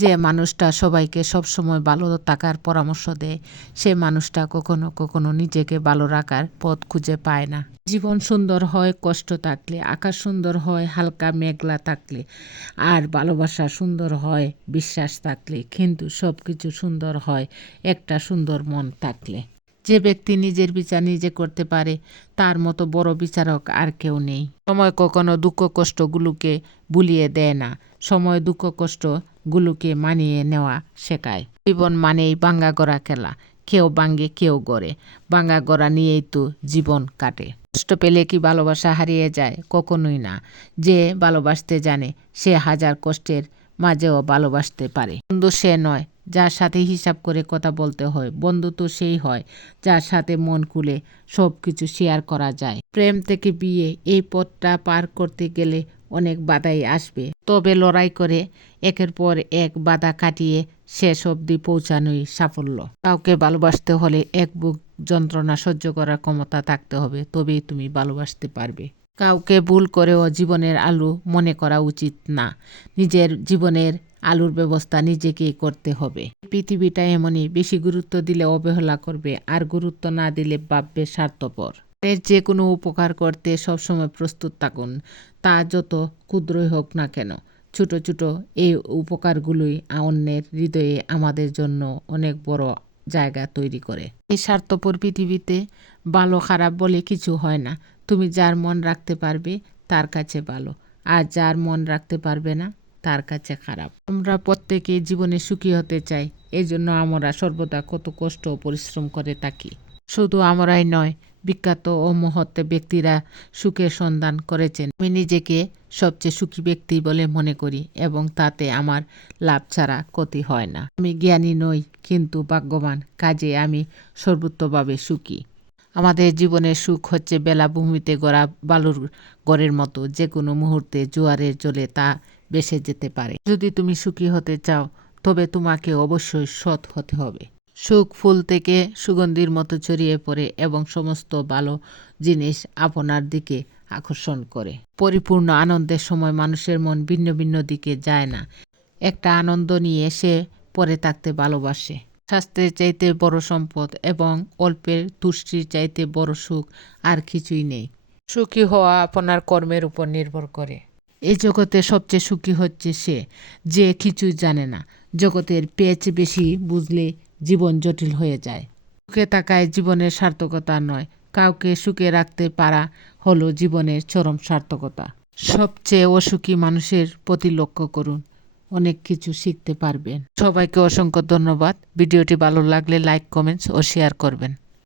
যে মানুষটা সবাইকে সবসময় ভালো থাকার পরামর্শ দেয়, সে মানুষটা কখনো কখনো নিজেকে ভালো রাখার পথ খুঁজে পায় না। জীবন সুন্দর হয়, কষ্ট থাকলে, আকাশ সুন্দর হয়, হালকা মেঘলা থাকলে, আর ভালোবাসা সুন্দর হয়, বিশ্বাস থাকলে, কিন্তু সব কিছু সুন্দর হয়, একটা সুন্দর মন থাকলে। যে ব্যক্তি নিজের বিচার নিজে করতে পারে, তার মতো বড় বিচারক আর কেউ নেই। সময় কখনো দুঃখ কষ্টগুলোকে ভুলিয়ে দেয় না। সময় দুঃখ কষ্টগুলোকে মানিয়ে নেওয়া শেখায়। জীবন মানেই বাঙ্গা গড়া খেলা। কেউ বাঙ্গে কেউ গড়ে। বাঙ্গা গড়া নিয়েই তো জীবন কাটে। কষ্ট পেলে কি ভালোবাসা হারিয়ে যায়? কখনোই না। যে ভালোবাসতে জানে, সে হাজার কষ্টের মাঝেও ভালোবাসতে পারে। বন্ধু সে নয়, যার সাথে হিসাব করে কথা বলতে হয়। বন্ধু তো সেই হয়, যার সাথে মন খুলে সব কিছু শেয়ার করা যায়। প্রেম থেকে বিয়ে, এই পথটা পার করতে গেলে অনেক বাধাই আসবে। তবে লড়াই করে একের পর এক বাধা কাটিয়ে শেষ অবধি পৌঁছানোই সাফল্য। কাউকে ভালোবাসতে হলে এক বুক যন্ত্রণা সহ্য করার ক্ষমতা থাকতে হবে, তবেই তুমি ভালোবাসতে পারবে। কাউকে ভুল করেও জীবনের আলু মনে করা উচিত না। নিজের জীবনের আলুর ব্যবস্থা নিজেকেই করতে হবে। পৃথিবীটা এমনই, বেশি গুরুত্ব দিলে অবহেলা করবে, আর গুরুত্ব না দিলে ভাববে স্বার্থপর। এর যে কোনো উপকার করতে সবসময় প্রস্তুত থাকুন। তা যত ক্ষুদ্রই হোক না কেন, ছোট ছোট এই উপকারগুলোই অন্যের হৃদয়ে আমাদের জন্য অনেক বড় জায়গা তৈরি করে। এই স্বার্থপর পৃথিবীতে ভালো খারাপ বলে কিছু হয় না। তুমি যার মন রাখতে পারবে, তার কাছে ভালো। আর যার মন রাখতে পারবে না, তার কাছে খারাপ। আমরা প্রত্যেকে জীবনে সুখী হতে চাই এই জন্য আমরা সর্বদা কত কষ্ট ও পরিশ্রম করে থাকি। শুধু আমরাই নয় বিখ্যাত ও মহত্ব ব্যক্তিরা সুখের সন্ধান করেছেন। আমি নিজেকে সবচেয়ে সুখী ব্যক্তি বলে মনে করি এবং তাতে আমার লাভ ছাড়া ক্ষতি হয় না। আমি জ্ঞানী নই, কিন্তু ভাগ্যবান, কাজে আমি সর্বোত্তভাবে সুখী। আমাদের জীবনের সুখ হচ্ছে বেলাভূমিতে গড়া বালুর গড়ের মতো যে কোনো মুহূর্তে জোয়ারের জলে তা বেসে যেতে পারে। যদি তুমি সুখী হতে চাও, তবে তোমাকে অবশ্যই সৎ হতে হবে। সুখ ফুল থেকে সুগন্ধির মতো ছড়িয়ে পড়ে এবং সমস্ত ভালো জিনিস আপনার দিকে আকর্ষণ করে। পরিপূর্ণ আনন্দের সময় মানুষের মন ভিন্ন ভিন্ন দিকে যায় না। একটা আনন্দ নিয়ে সে পরে থাকতে ভালোবাসে। স্বাস্থ্যের চাইতে বড় সম্পদ এবং অল্পের তুষ্টির চাইতে বড় সুখ আর কিছুই নেই। সুখী হওয়া আপনার কর্মের উপর নির্ভর করে। এই জগতে সবচেয়ে সুখী হচ্ছে সে, যে কিছুই জানে না। জগতের পেঁচ বেশি বুঝলে জীবন জটিল হয়ে যায়। সুখে তাকায় জীবনের সার্থকতা নয়। কাউকে সুখে রাখতে পারা হলো জীবনের চরম সার্থকতা। সবচেয়ে অসুখী মানুষের প্রতি লক্ষ্য করুন, অনেক কিছু শিখতে পারবেন। সবাইকে অসংখ্য ধন্যবাদ। ভিডিওটি ভালো লাগলে লাইক, কমেন্টস ও শেয়ার করবেন।